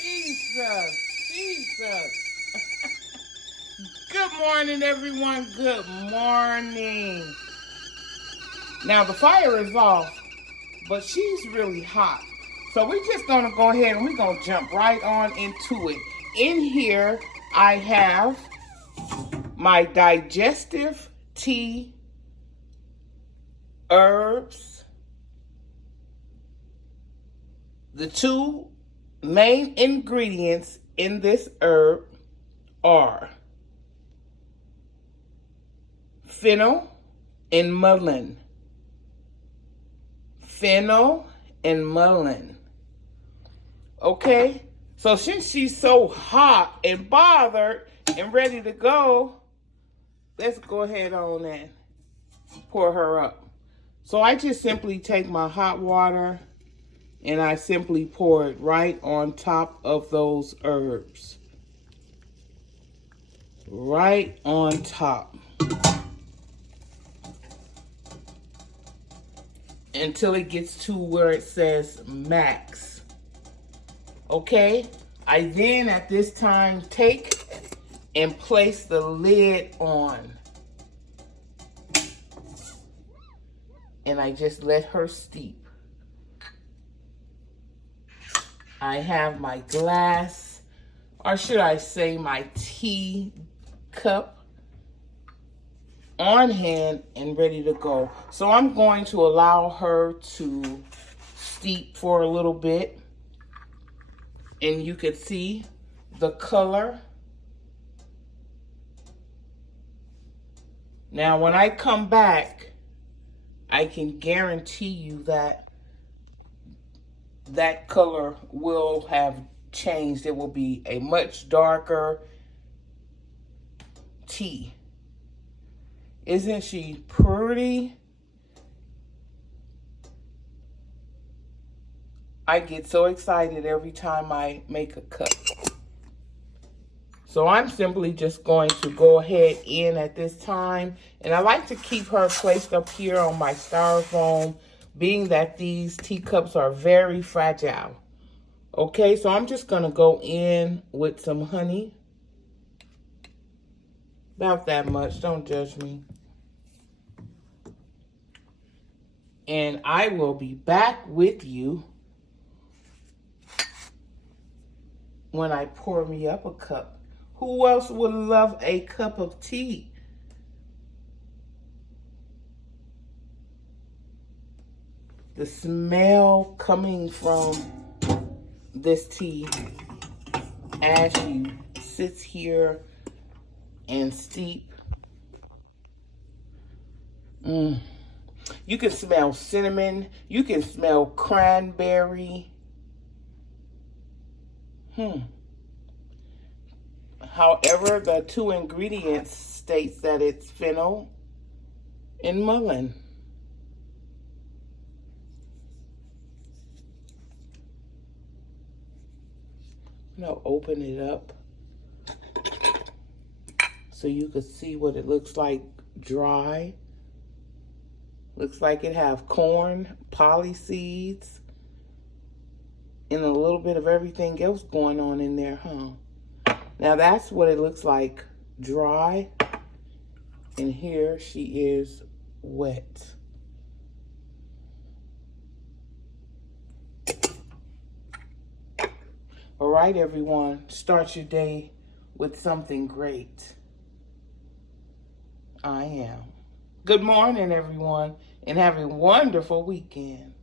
Jesus. Good morning, everyone. Good morning. Now, the fire is off, but she's really hot. So we're just going to go ahead and we're going to jump right on into it. In here, I have my digestive tea, herbs. The two main ingredients in this herb are fennel and mullein. Fennel and mullein. Okay? So since she's so hot and bothered and ready to go, let's go ahead on and pour her up. So I just simply take my hot water and I simply pour it right on top of those herbs. Right on top. Until it gets to where it says max. Okay? I then at this time take and place the lid on. And I just let her steep. I have my glass, or should I say my tea cup, on hand and ready to go. So I'm going to allow her to steep for a little bit. And you can see the color. Now when I come back, I can guarantee you that that color will have changed. It will be a much darker tea. Isn't she pretty? I get so excited every time I make a cup. So I'm simply just going to go ahead in at this time. And I like to keep her placed up here on my styrofoam, being that these teacups are very fragile. Okay, so I'm just going to go in with some honey. About that much, don't judge me. And I will be back with you when I pour me up a cup. Who else would love a cup of tea? The smell coming from this tea as she sits here and steep. You can smell cinnamon. You can smell cranberry. However, the two ingredients states that it's fennel and mullein. I'm going to open it up so you can see what it looks like dry. Looks like it have corn, poly seeds, and a little bit of everything else going on in there, huh? Now that's what it looks like dry. And here she is wet. All right, everyone, start your day with something great. I am. Good morning, everyone, and have a wonderful weekend.